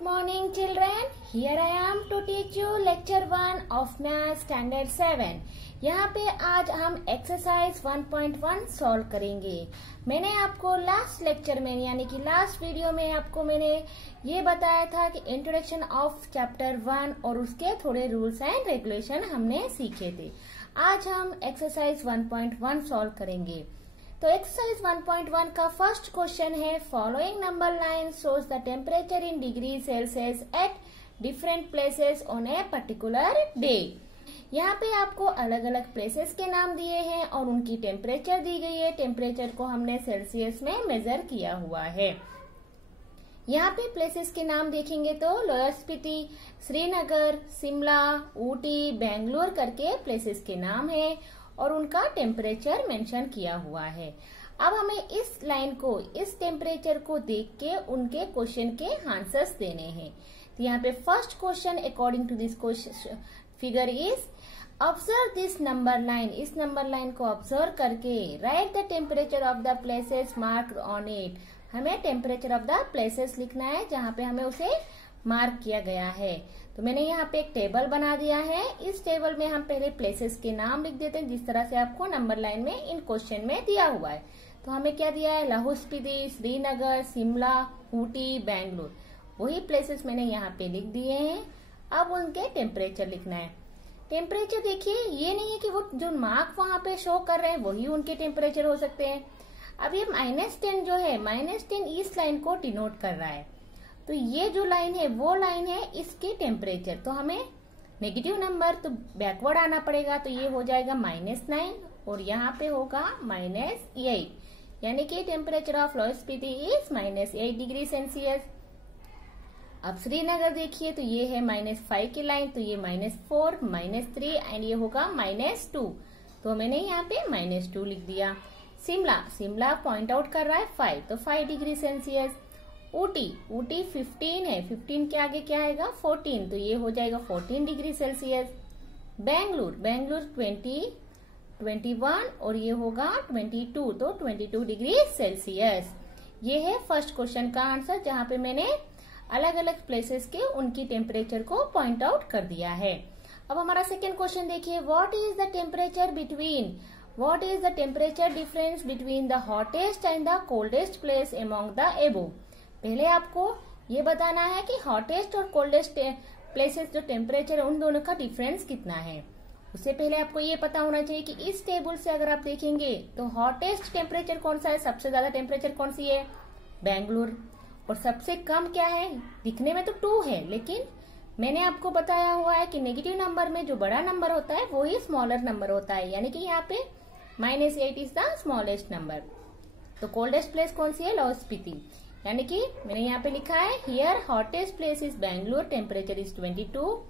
Good morning children. Here I am to teach you lecture 1 of Math Standard 7. यहाँ पे आज हम exercise 1.1 solve करेंगे। मैंने आपको लास्ट लेक्चर में यानी कि लास्ट वीडियो में आपको मैंने ये बताया था कि इंट्रोडक्शन ऑफ चैप्टर 1 और उसके थोड़े रूल्स एंड रेगुलेशन हमने सीखे थे। आज हम एक्सरसाइज 1.1 सॉल्व करेंगे। तो एक्सरसाइज 1.1 का फर्स्ट क्वेश्चन है, following number line shows the temperature in degree Celsius at different places on a particular day. यहाँ पे आपको अलग अलग प्लेसेस के नाम दिए हैं और उनकी टेम्परेचर दी गई है। टेम्परेचर को हमने सेल्सियस में मेजर किया हुआ है। यहाँ पे प्लेसेस के नाम देखेंगे तो लोअर स्पीति, श्रीनगर, शिमला, ऊटी, बेंगलोर करके प्लेसेस के नाम है और उनका टेम्परेचर मेंशन किया हुआ है। अब हमें इस लाइन को, इस टेम्परेचर को देख के उनके क्वेश्चन के आंसर्स देने हैं। तो यहाँ पे first question according to this question figure is observe this number line. इस नंबर लाइन को ऑब्जर्व करके write the temperature of the places marked on it. हमें टेम्परेचर ऑफ द प्लेसेस लिखना है जहाँ पे हमें उसे मार्क किया गया है। तो मैंने यहाँ पे एक टेबल बना दिया है। इस टेबल में हम पहले प्लेसेस के नाम लिख देते हैं जिस तरह से आपको नंबर लाइन में इन क्वेश्चन में दिया हुआ है। तो हमें क्या दिया है, लाहौल स्पीति, श्रीनगर, शिमला, ऊटी, बेंगलोर, वही प्लेसेस मैंने यहाँ पे लिख दिए हैं। अब उनके टेम्परेचर लिखना है। टेम्परेचर देखिए, ये नहीं है कि वो जो मार्क वहां पे शो कर रहे हैं वही उनके टेम्परेचर हो सकते हैं। अब ये -10 जो है, -10 इस लाइन को डिनोट कर रहा है। तो ये जो लाइन है वो लाइन है इसके टेम्परेचर। तो हमें नेगेटिव नंबर तो बैकवर्ड आना पड़ेगा। तो ये हो जाएगा -9 और यहाँ पे होगा -8, यानी कि temperature of lower Spiti is -8 degree Celsius. अब श्रीनगर देखिए तो ये है -5 की लाइन, तो ये -4, -3 एंड ये होगा -2। तो मैंने यहाँ पे -2 लिख दिया। शिमला पॉइंट आउट कर रहा है 5, तो 5 डिग्री सेल्सियस। ऊटी 15 है, 15 के आगे क्या आएगा 14, तो ये हो जाएगा 14 डिग्री सेल्सियस। बेंगलोर 20, 21 और ये होगा 22, तो 22 डिग्री सेल्सियस। ये है फर्स्ट क्वेश्चन का आंसर जहाँ पे मैंने अलग अलग प्लेसेस के उनकी टेम्परेचर को पॉइंट आउट कर दिया है। अब हमारा सेकेंड क्वेश्चन देखिए, what is the temperature difference between the hottest and the coldest place among the एबो। पहले आपको ये बताना है कि हॉटेस्ट और कोल्डेस्ट प्लेसेस जो टेम्परेचर है उन दोनों का डिफरेंस कितना है। उससे पहले आपको ये पता होना चाहिए कि इस टेबल से अगर आप देखेंगे तो हॉटेस्ट टेम्परेचर कौन सा है, सबसे ज्यादा टेम्परेचर कौन सी है, बेंगलोर। और सबसे कम क्या है, दिखने में तो 2 है, लेकिन मैंने आपको बताया हुआ है कि नेगेटिव नंबर में जो बड़ा नंबर होता है वो ही स्मॉलर नंबर होता है, यानी कि यहाँ पे -8 इज द स्मॉलेस्ट नंबर। तो कोल्डेस्ट प्लेस कौन सी है, लोअर स्पीति, यानी कि मैंने यहाँ पे लिखा है here hottest place is Bangalore, temperature is 22,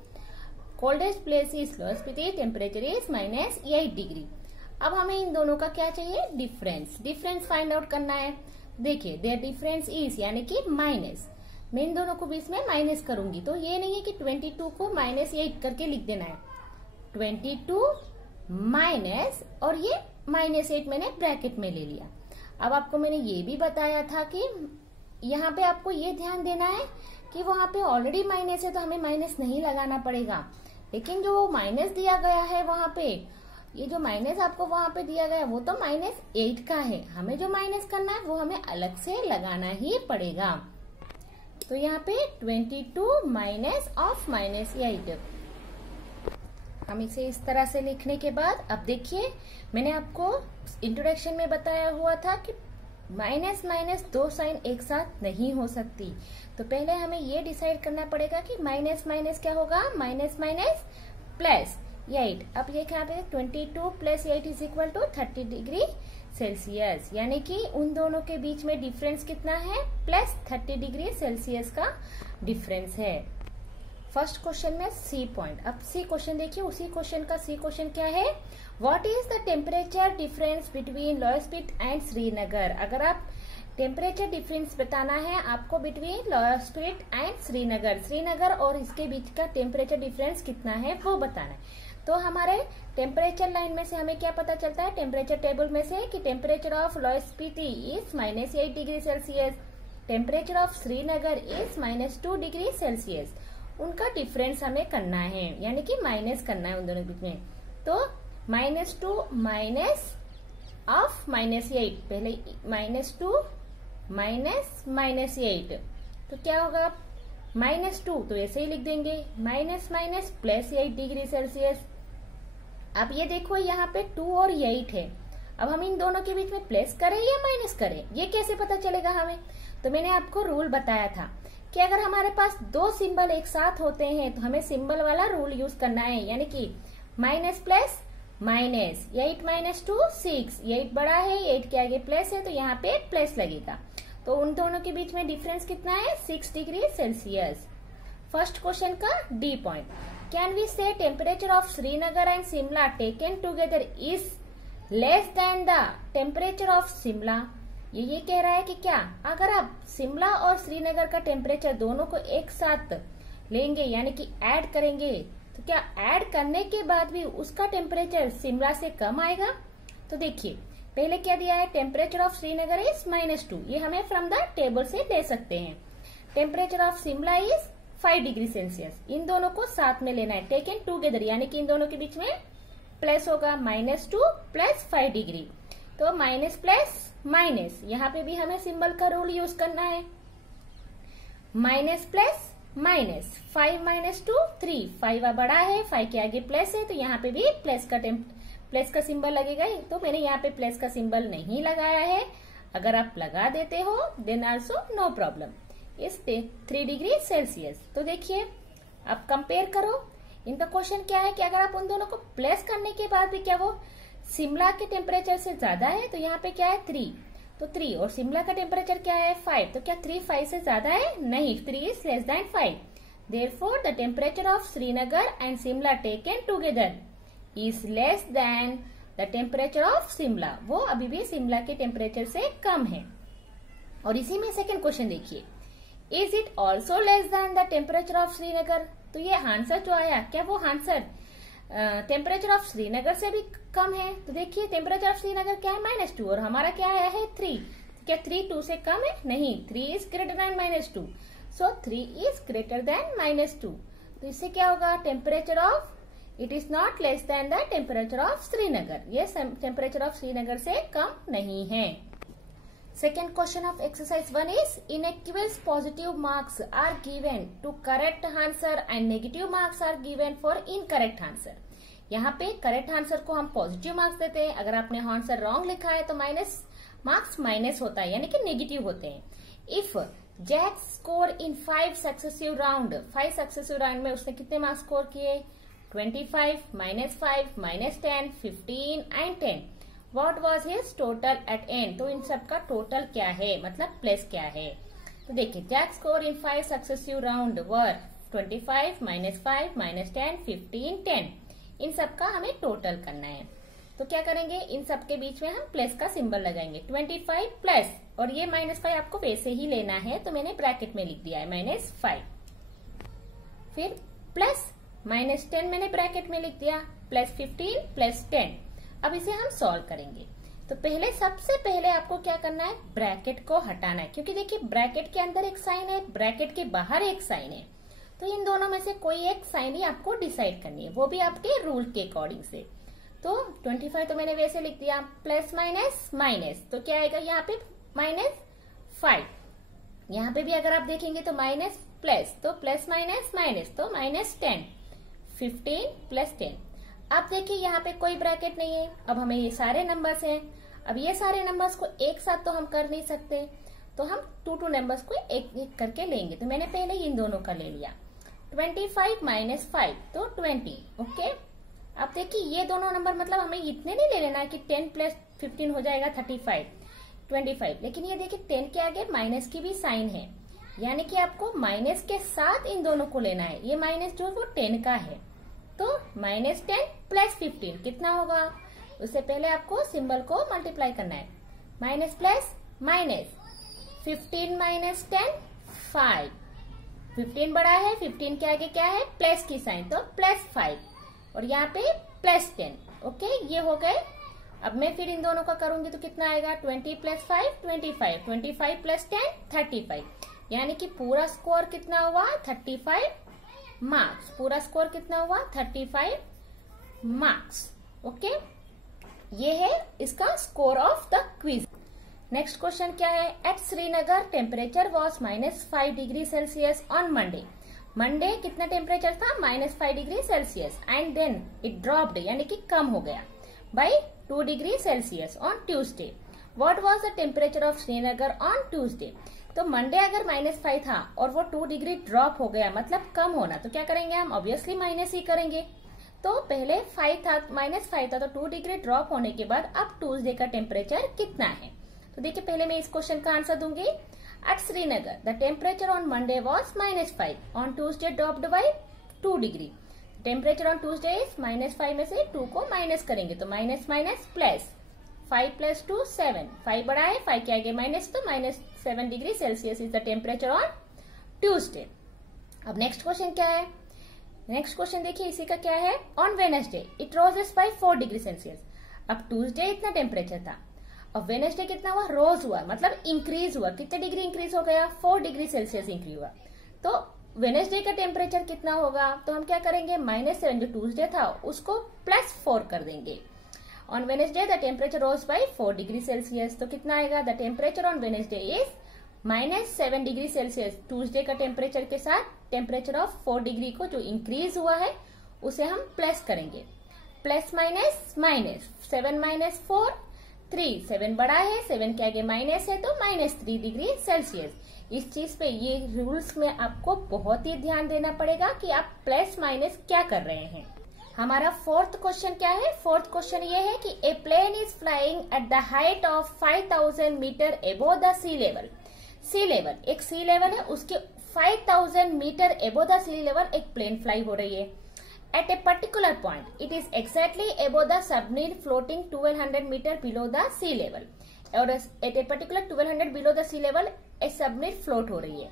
coldest place is lower Spiti, temperature is -8 degree. अब हमें इन दोनों का क्या चाहिए, डिफरेंस फाइंड आउट करना है। देखिए देयर डिफरेंस इज, यानी कि माइनस, मैं इन दोनों को बीच में माइनस करूंगी। तो ये नहीं है कि 22 को -8 करके लिख देना है, 22 माइनस और ये -8 मैंने ब्रैकेट में ले लिया। अब आपको मैंने ये भी बताया था कि यहाँ पे आपको ये ध्यान देना है कि वहां पे ऑलरेडी माइनस है तो हमें माइनस नहीं लगाना पड़ेगा, लेकिन जो माइनस दिया गया है वहां पे, ये जो माइनस आपको वहां पे दिया गया है वो तो -8 का है। हमें जो माइनस करना है वो हमें अलग से लगाना ही पड़ेगा। तो यहाँ पे 22 माइनस ऑफ -8। हम इसे इस तरह से लिखने के बाद अब देखिए मैंने आपको इंट्रोडक्शन में बताया हुआ था कि माइनस दो साइन एक साथ नहीं हो सकती। तो पहले हमें ये डिसाइड करना पड़ेगा कि माइनस क्या होगा, +8। अब ये क्या पे 22 + 8 is equal to 30 degree Celsius, यानी कि उन दोनों के बीच में डिफरेंस कितना है, +30 डिग्री सेल्सियस का डिफरेंस है। फर्स्ट क्वेश्चन में सी पॉइंट। अब सी क्वेश्चन देखिए, उसी क्वेश्चन का सी क्वेश्चन क्या है, what is the temperature difference between lower Spiti and Srinagar. अगर आप टेम्परेचर डिफरेंस बताना है आपको between lower Spiti and Srinagar और इसके बीच का टेम्परेचर डिफरेंस कितना है वो बताना है। तो हमारे टेम्परेचर लाइन में से हमें क्या पता चलता है, टेम्परेचर टेबल में से, कि temperature of lower Spiti is -8 degree Celsius, temperature of Srinagar is -2 degree Celsius. उनका डिफरेंस हमें करना है, यानी कि माइनस करना है उन दोनों के बीच में। तो -2 माइनस ऑफ -8, पहले -2 माइनस -8, तो क्या होगा -2, तो ऐसे ही लिख देंगे, माइनस माइनस +8 डिग्री सेल्सियस। अब ये देखो यहाँ पे 2 और 8 है। अब हम इन दोनों के बीच में प्लस करें या माइनस करें, ये कैसे पता चलेगा हमें? तो मैंने आपको रूल बताया था कि अगर हमारे पास दो सिंबल एक साथ होते हैं तो हमें सिंबल वाला रूल यूज करना है, यानी कि माइनस प्लस माइनस, 8 - 2 6, 8 बड़ा है, 8 के आगे प्लस है तो यहाँ पे प्लस लगेगा। तो उन दोनों के बीच में डिफरेंस कितना है? 6 डिग्री सेल्सियस। फर्स्ट क्वेश्चन का डी पॉइंट, कैन वी से temperature of Srinagar and Shimla taken together is less than the temperature of Shimla. ये कह रहा है कि क्या अगर आप शिमला और श्रीनगर का टेम्परेचर दोनों को एक साथ लेंगे, यानी कि ऐड करेंगे, तो क्या ऐड करने के बाद भी उसका टेम्परेचर शिमला से कम आएगा? तो देखिए पहले क्या दिया है, टेम्परेचर ऑफ श्रीनगर इज -2, ये हमें फ्रॉम द टेबल से ले सकते हैं। Temperature of Shimla is 5 degree Celsius, इन दोनों को साथ में लेना है, टेकन टुगेदर, यानी कि इन दोनों के बीच में प्लस होगा, -2 + 5 डिग्री, तो माइनस प्लस माइनस, यहाँ पे भी हमें सिंबल का रूल यूज करना है, माइनस प्लस माइनस, 5 - 2 3, 5 बड़ा है, 5 के आगे प्लस है तो यहाँ पे भी प्लस का सिंबल लगेगा। तो मैंने यहाँ पे प्लस का सिंबल नहीं लगाया है, अगर आप लगा देते हो देन आल्सो नो प्रॉब्लम। इस 3 डिग्री सेल्सियस। तो देखिए अब कंपेयर करो, इनका क्वेश्चन क्या है कि अगर आप उन दोनों को प्लस करने के बाद भी क्या वो शिमला के टेम्परेचर से ज्यादा है, तो यहाँ पे क्या है 3, तो 3, और शिमला का टेम्परेचर क्या है 5, तो क्या 3 5 से ज्यादा है? नहीं, 3 is less than 5। Therefore the temperature of Srinagar and Shimla taken together is less than the temperature of Shimla, वो अभी भी शिमला के टेम्परेचर से कम है। और इसी में सेकेंड क्वेश्चन देखिए, is it also less than the temperature of Srinagar. तो ये आंसर जो आया, क्या वो आंसर टेम्परेचर ऑफ श्रीनगर से भी कम है? तो देखिए टेम्परेचर ऑफ श्रीनगर क्या है -2 और हमारा क्या आया है 3, क्या 3 2 से कम है? नहीं, 3 is greater than -2, so 3 is greater than -2। तो इससे क्या होगा, temperature of it is not less than the temperature of Srinagar, ये टेम्परेचर ऑफ श्रीनगर से कम नहीं है। Second question of exercise 1 is inequal positive marks are given to correct answer and negative marks are given for incorrect answer। यहाँ पे correct answer को हम positive marks देते हैं, अगर आपने आंसर रॉन्ग लिखा है तो माइनस होता है, यानी कि नेगेटिव होते हैं। If Jack score in 5 successive round, 5 successive round में उसने कितने मार्क्स स्कोर किए? 25, -5, -10, 15 and 10। What was his total at end? तो इन सब का टोटल क्या है, मतलब प्लस क्या है? तो देखिए Jack score in 5 successive round were 25, -5, -10, 15, 10, इन सब का हमें टोटल करना है। तो क्या करेंगे, इन सब के बीच में हम प्लस का सिंबल लगाएंगे, 25 प्लस, और ये -5 आपको वैसे ही लेना है तो मैंने ब्रैकेट में लिख दिया है -5, फिर प्लस -10 मैंने ब्रैकेट में लिख दिया, +15 +10। अब इसे हम सॉल्व करेंगे। तो सबसे पहले आपको क्या करना है, ब्रैकेट को हटाना है, क्योंकि देखिए ब्रैकेट के अंदर एक साइन है, ब्रैकेट के बाहर एक साइन है, तो इन दोनों में से कोई एक साइन ही आपको डिसाइड करनी है, वो भी आपके रूल के अकॉर्डिंग से। तो 25 तो मैंने वैसे लिख दिया, प्लस माइनस माइनस, तो क्या आएगा यहाँ पे -5, यहाँ पे भी अगर आप देखेंगे तो माइनस प्लस, तो प्लस माइनस माइनस, तो -10, 15 + 10। अब देखिए यहाँ पे कोई ब्रैकेट नहीं है, अब हमें ये सारे नंबर्स हैं, अब ये सारे नंबर्स को एक साथ तो हम कर नहीं सकते, तो हम 2 नंबर्स को एक एक करके लेंगे। तो मैंने पहले इन दोनों का ले लिया, 25 - 5 तो 20, ओके। अब देखिए ये दोनों नंबर, मतलब हमें इतने नहीं ले लेना कि 10 + 15 हो जाएगा 35, 25, लेकिन ये देखिए 10 के आगे माइनस की भी साइन है, यानी कि आपको माइनस के साथ इन दोनों को लेना है। ये माइनस जो वो 10 का है, तो -10 + 15 कितना होगा, उससे पहले आपको सिंबल को मल्टीप्लाई करना है, माइनस प्लस माइनस, 15 - 10 5, 15 बड़ा है, 15 के आगे क्या है प्लस की साइन, तो +5, और यहाँ पे +10, ओके। ये हो गए अब मैं फिर इन दोनों का करूंगी तो कितना आएगा 20 + 5 25, 25 + 10 35, यानी कि पूरा स्कोर कितना हुआ 35 मार्क्स। पूरा स्कोर कितना हुआ 35 मार्क्स। ओके, ये है इसका score of the quiz. Next question क्या है, at Srinagar temperature was -5 degree Celsius on Monday. Monday कितना टेम्परेचर था -5 degree Celsius and then it dropped यानी कि कम हो गया by 2 degree Celsius on Tuesday. What was the temperature of Srinagar on Tuesday. तो मंडे अगर -5 था और वो 2 डिग्री ड्रॉप हो गया मतलब कम होना, तो क्या करेंगे हम, ऑब्वियसली माइनस ही करेंगे। तो पहले -5 था तो 2 डिग्री ड्रॉप होने के बाद अब ट्यूसडे का टेम्परेचर कितना है। तो देखिए पहले मैं इस क्वेश्चन का आंसर दूंगी। At Srinagar the temperature on Monday was -5, on Tuesday dropped by 2 degree. Temperature on Tuesday is -5 में से 2 को माइनस करेंगे तो माइनस माइनस प्लस 5 + 2 7, 5 बड़ा है 5 के आगे माइनस तो -7 degree Celsius is the temperature on Tuesday. अब नेक्स्ट क्वेश्चन क्या है, नेक्स्ट क्वेश्चन देखिए इसी का क्या है, on Wednesday it roses by 4 degree Celsius. अब ट्यूसडे इतना टेम्परेचर था, अब वेडनेसडे कितना हुआ, रोज हुआ मतलब इंक्रीज हुआ, कितने डिग्री इंक्रीज हो गया 4 डिग्री सेल्सियस इंक्रीज हुआ। तो वेडनेसडे का टेम्परेचर कितना होगा, तो हम क्या करेंगे -7 जो ट्यूसडे था उसको +4 कर देंगे। On Wednesday the temperature rose by 4 degree Celsius, तो कितना आएगा, the temperature on Wednesday is -7 degree Celsius. Tuesday का टेम्परेचर के साथ टेम्परेचर ऑफ 4 डिग्री को जो इंक्रीज हुआ है उसे हम प्लस करेंगे, प्लस माइनस माइनस 7 - 4 3, 7 बड़ा है 7 के आगे माइनस है तो -3 डिग्री सेल्सियस। इस चीज पे ये रूल्स में आपको बहुत ही ध्यान देना पड़ेगा कि आप प्लस माइनस क्या कर रहे हैं। हमारा फोर्थ क्वेश्चन क्या है, फोर्थ क्वेश्चन ये है कि a plane is flying at the height of 5000 metre above the sea level. Sea level, एक सी लेवल है उसके 5000 metre above the sea level एक प्लेन फ्लाई हो रही है। At a particular point, it is exactly above the submarine floating 1200 meter below the sea level. और at a particular 1200 below the sea level, a submarine float हो रही है।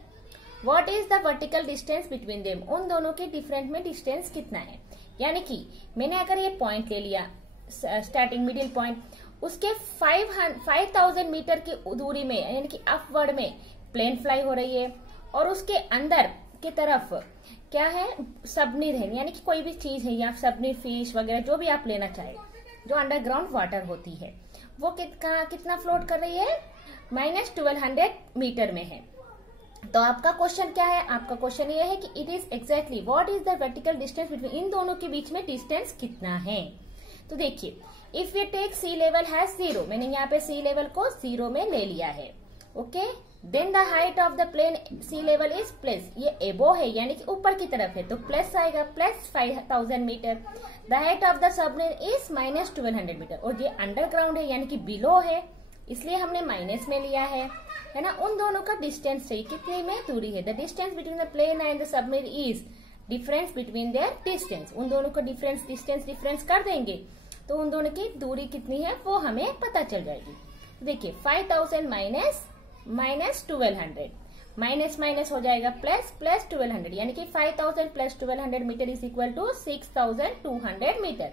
What is the vertical distance between them? उन दोनों के different में distance कितना है। यानी कि मैंने अगर ये पॉइंट ले लिया स्टार्टिंग मिडिल पॉइंट, उसके 5000 मीटर की दूरी में यानी कि अपवर्ड में प्लेन फ्लाई हो रही है और उसके अंदर की तरफ क्या है, सबमरीन है यानी कि कोई भी चीज है या सबमरीन फिश वगैरह जो भी आप लेना चाहे जो अंडरग्राउंड वाटर होती है, वो कितना फ्लोट कर रही है -1200 मीटर में है। तो आपका क्वेश्चन क्या है, आपका क्वेश्चन ये है कि it is exactly what is the vertical distance between, इन दोनों के बीच में डिस्टेंस कितना है। तो देखिए if you take sea level has 0, मैंने यहाँ पे सी लेवल को 0 में ले लिया है। Okay, then the height of the plane sea level is plus, ये एबो है यानी कि ऊपर की तरफ है तो प्लस आएगा +5000 metre. The height of the submarine is -1200 metre और ये अंडरग्राउंड है यानी कि बिलो है इसलिए हमने माइनस में लिया है ना। उन दोनों का डिस्टेंस चाहिए, कितने में दूरी है, the distance between the plane and the submarine is difference between their distance. उन दोनों का डिफरेंस कर देंगे तो उन दोनों की दूरी कितनी है वो हमें पता चल जाएगी। देखिए 5000 माइनस 1200, माइनस माइनस हो जाएगा प्लस 1200 यानी कि 5000 + 1200 metre is equal to 6200 metre.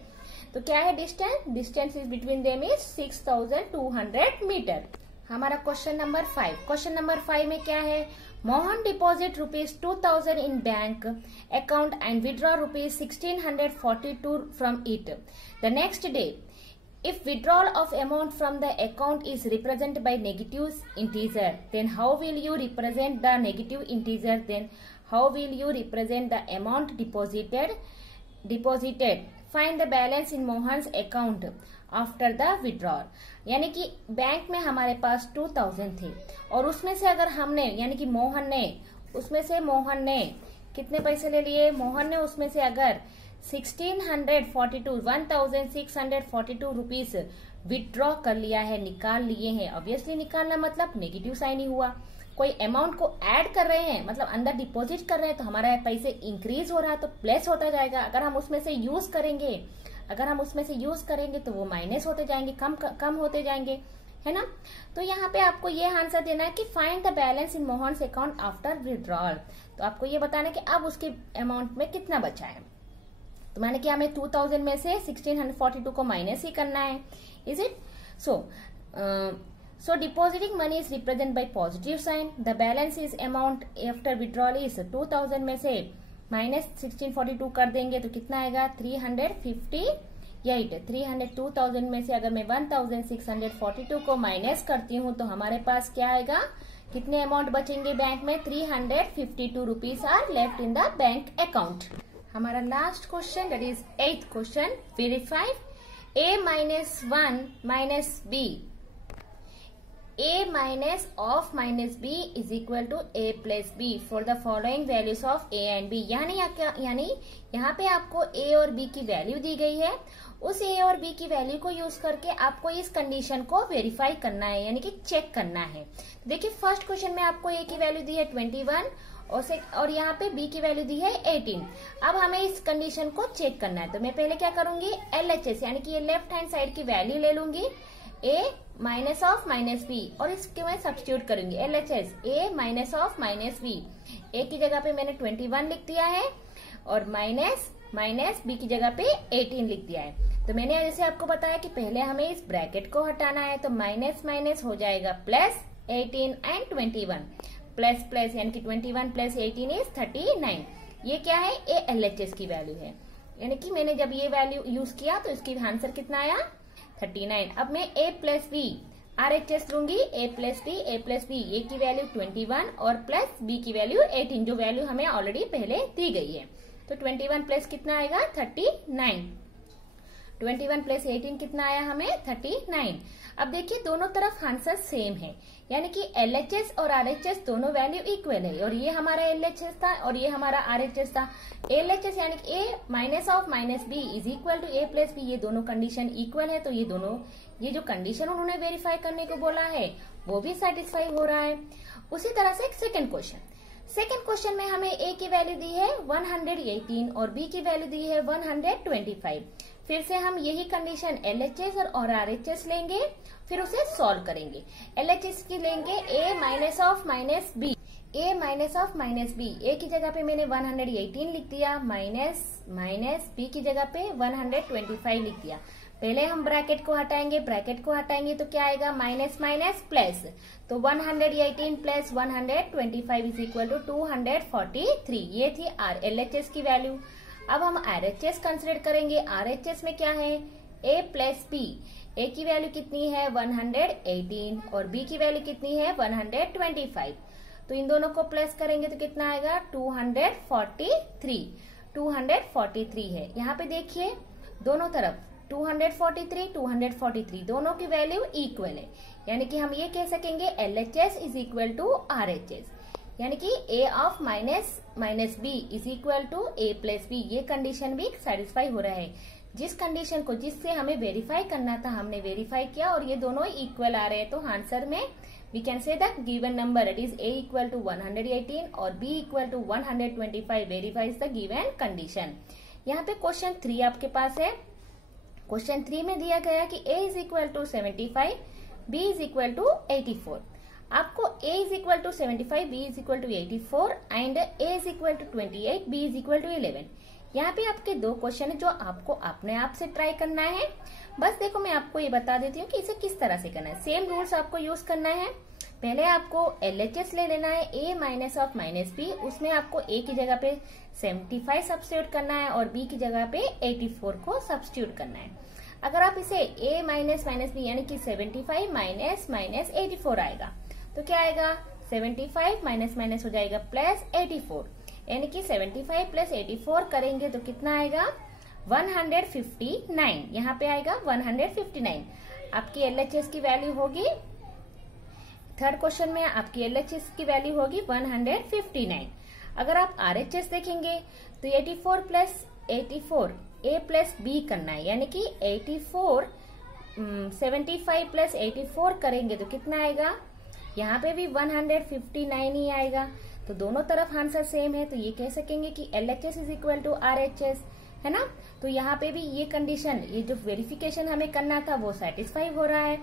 तो क्या है distance is between them is 6200 metre. हमारा क्वेश्चन नंबर 5, क्वेश्चन नंबर 5 में क्या है, Mohan deposit ₹2000 in bank account and withdraw ₹1642 from it the next day. If withdrawal of amount from the account is represented by negative integer, then how will you represent the negative integer? Then how will you represent the amount deposited? Find the balance in Mohan's account after the withdrawal. यानी कि bank में हमारे पास 2000 थे और उसमें से अगर हमने यानी कि मोहन ने कितने पैसे ले लिए, मोहन ने उसमें से अगर 1642 रुपीज विथड्रॉ कर लिया है, निकाल लिए हैं। ऑब्वियसली निकालना मतलब नेगेटिव साइन ही हुआ। कोई अमाउंट को ऐड कर रहे हैं मतलब अंदर डिपॉजिट कर रहे हैं तो हमारा पैसे इंक्रीज हो रहा है तो प्लस होता जाएगा। अगर हम उसमें से यूज करेंगे तो वो माइनस होते जाएंगे, कम होते जाएंगे, है ना। तो यहाँ पे आपको ये आंसर देना है कि find the balance in Mohan's account after withdrawal. तो आपको ये बताना है कि अब उसके अमाउंट में कितना बचा है। तो मैंने क्या, हमें 2000 में से 1642 को माइनस ही करना है, is it? So depositing money is represented by positive sign. The balance is amount after withdrawal is 2000 में से माइनस 1642 कर देंगे तो कितना आएगा 358। 2000 में से अगर मैं 1642 को माइनस करती हूँ तो हमारे पास क्या आएगा, कितने अमाउंट बचेंगे बैंक में, 352 rupees are left in the bank account. हमारा last question, that is 8th question, verify a minus 1 minus b, a minus of minus b is equal to a plus b for the following values of a and b। यानी यहाँ पे आपको a और b की value दी गई है, उस a और b की वैल्यू को यूज करके आपको इस कंडीशन को वेरीफाई करना है, यानी कि चेक करना है। देखिए फर्स्ट क्वेश्चन में आपको a की वैल्यू दी है 21 और यहाँ पे b की वैल्यू दी है 18। अब हमें इस कंडीशन को चेक करना है, तो मैं पहले क्या करूंगी, LHS यानी कि ये लेफ्ट हैंड साइड की वैल्यू ले लूंगी, a minus of minus b, और इसके मैं सब्स्टिट्यूट करूंगी LHS a minus of minus b. a की जगह पे मैंने 21 लिख दिया है और माइनस b की जगह पे 18 लिख दिया है। तो मैंने जैसे आपको बताया कि पहले हमें इस ब्रैकेट को हटाना है, तो माइनस माइनस हो जाएगा प्लस 18 एंड 21, प्लस प्लस यानी कि 21 प्लस 18 इज 39। ये क्या है, ए LHS की वैल्यू है, यानी कि मैंने जब ये वैल्यू यूज किया तो इसकी आंसर कितना आया 39। अब मैं a प्लस बी RHS लूंगी, a प्लस बी, ए की वैल्यू 21 और प्लस b की वैल्यू 18, जो वैल्यू हमें ऑलरेडी पहले दी गई है। तो 21 प्लस कितना आएगा 39, 21 प्लस 18 कितना आया हमें 39। अब देखिए दोनों तरफ आंसर सेम है, यानी कि LHS और RHS दोनों वैल्यू इक्वल है, और ये हमारा LHS था और ये हमारा RHS था। LHS यानी कि a minus of minus b is equal to a plus b, ये दोनों कंडीशन इक्वल है, तो ये जो कंडीशन उन्होंने वेरीफाई करने को बोला है वो भी सेटिस्फाई हो रहा है। उसी तरह से सेकंड क्वेश्चन में हमें a की वैल्यू दी है 118 और b की वैल्यू दी है 125। फिर से हम यही कंडीशन LHS और RHS लेंगे, फिर उसे सॉल्व करेंगे। LHS की लेंगे a minus of minus b, a minus of minus b, a की जगह पे मैंने 118 लिख दिया, माइनस b की जगह पे 125 लिख दिया। पहले हम ब्रैकेट को हटाएंगे तो क्या आएगा, माइनस माइनस प्लस, तो 118 प्लस 125 इज इक्वल टू 243। ये थी LHS की वैल्यू। अब हम RHS कंसिडर करेंगे। RHS में क्या है, a प्लस बी, a की वैल्यू कितनी है 118 और b की वैल्यू कितनी है 125, तो इन दोनों को प्लस करेंगे तो कितना आएगा 243 है। यहाँ पे देखिए दोनों तरफ 243 दोनों की वैल्यू इक्वल है, यानी कि हम ये कह सकेंगे LHS is equal to RHS, यानी कि a of minus b is equal to a plus b. ये कंडीशन भी सेटिस्फाई हो रहा है। जिस कंडीशन को जिससे हमें वेरीफाई करना था हमने वेरीफाई किया और ये दोनों इक्वल आ रहे हैं, तो आंसर में we can say the given number it is a equal to 118 और b equal to 125 verifies the given condition. यहाँ पे क्वेश्चन 3 आपके पास है। क्वेश्चन 3 में दिया गया कि a is equal to 75, b is equal to 84। आपको a is equal to 75, b is equal to 84 and a is equal to 28, b is equal to 11। यहाँ पे आपके 2 क्वेश्चन है जो आपको अपने आप से ट्राई करना है। बस देखो मैं आपको ये बता देती हूँ कि इसे किस तरह से करना है। सेम रूल्स आपको यूज करना है। पहले आपको LHS ले लेना है a minus of minus b, उसमें आपको a की जगह पे 75 सब्स्टिट्यूट करना है और b की जगह पे 84 को सब्स्टिट्यूट करना है। अगर आप इसे a माइनस माइनस बी यानी कि 75 माइनस माइनस 84 आएगा तो क्या आएगा 75 माइनस माइनस हो जाएगा प्लस 84, यानी कि 75 प्लस 84 करेंगे तो कितना आएगा 159। यहाँ पे आएगा 159। आपकी LHS की वैल्यू होगी, थर्ड क्वेश्चन में आपकी LHS की वैल्यू होगी 159। अगर आप RHS देखेंगे तो 84 प्लस 84 a प्लस b करना है, यानी कि 75 प्लस 84 करेंगे तो कितना आएगा, यहाँ पे भी 159 ही आएगा। तो दोनों तरफ आंसर सेम है, तो ये कह सकेंगे कि LHS is equal to RHS, है ना। तो यहाँ पे भी ये कंडीशन, ये जो वेरिफिकेशन हमें करना था वो सेटिस्फाई हो रहा है।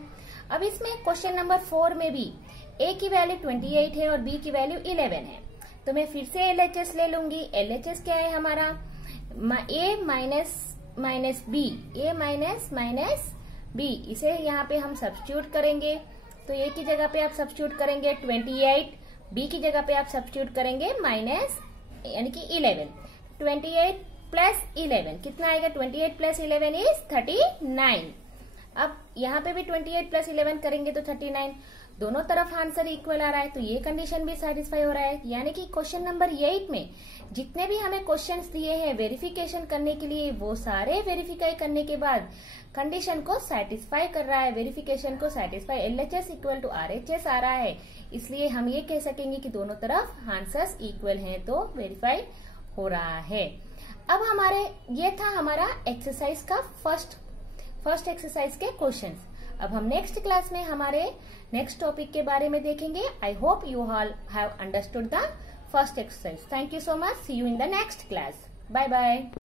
अब इसमें क्वेश्चन नंबर 4 में भी a की वैल्यू 28 है और b की वैल्यू 11 है। तो मैं फिर से LHS ले लूंगी। LHS क्या है हमारा, a minus b, a minus b, इसे यहाँ पे हम सब्स्टिट्यूट करेंगे। तो a की जगह पे आप सब्स्टिट्यूट करेंगे 28, b की जगह पे आप सब्स्टिट्यूट करेंगे माइनस यानी कि 11। 28 प्लस 11 कितना आएगा, 28 प्लस 11 इज 39। अब यहाँ पे भी 28 प्लस 11 करेंगे तो 39, दोनों तरफ आंसर इक्वल आ रहा है, तो ये कंडीशन भी सेटिस्फाई हो रहा है। यानी कि क्वेश्चन नंबर 8 में जितने भी हमें क्वेश्चंस दिए हैं वेरिफिकेशन करने के लिए, वो सारे वेरिफाई करने के बाद कंडीशन को सेटिस्फाई कर रहा है, वेरिफिकेशन को satisfy, LHS equal to RHS आ रहा है। इसलिए हम ये कह सकेंगे कि दोनों तरफ आंसर्स इक्वल हैं, तो वेरीफाई हो रहा है। अब हमारे ये था हमारा एक्सरसाइज का फर्स्ट एक्सरसाइज के क्वेश्चंस। अब हम नेक्स्ट क्लास में हमारे नेक्स्ट टॉपिक के बारे में देखेंगे। I hope you all have understood the first exercise. Thank you so much. See you in the next class. Bye bye.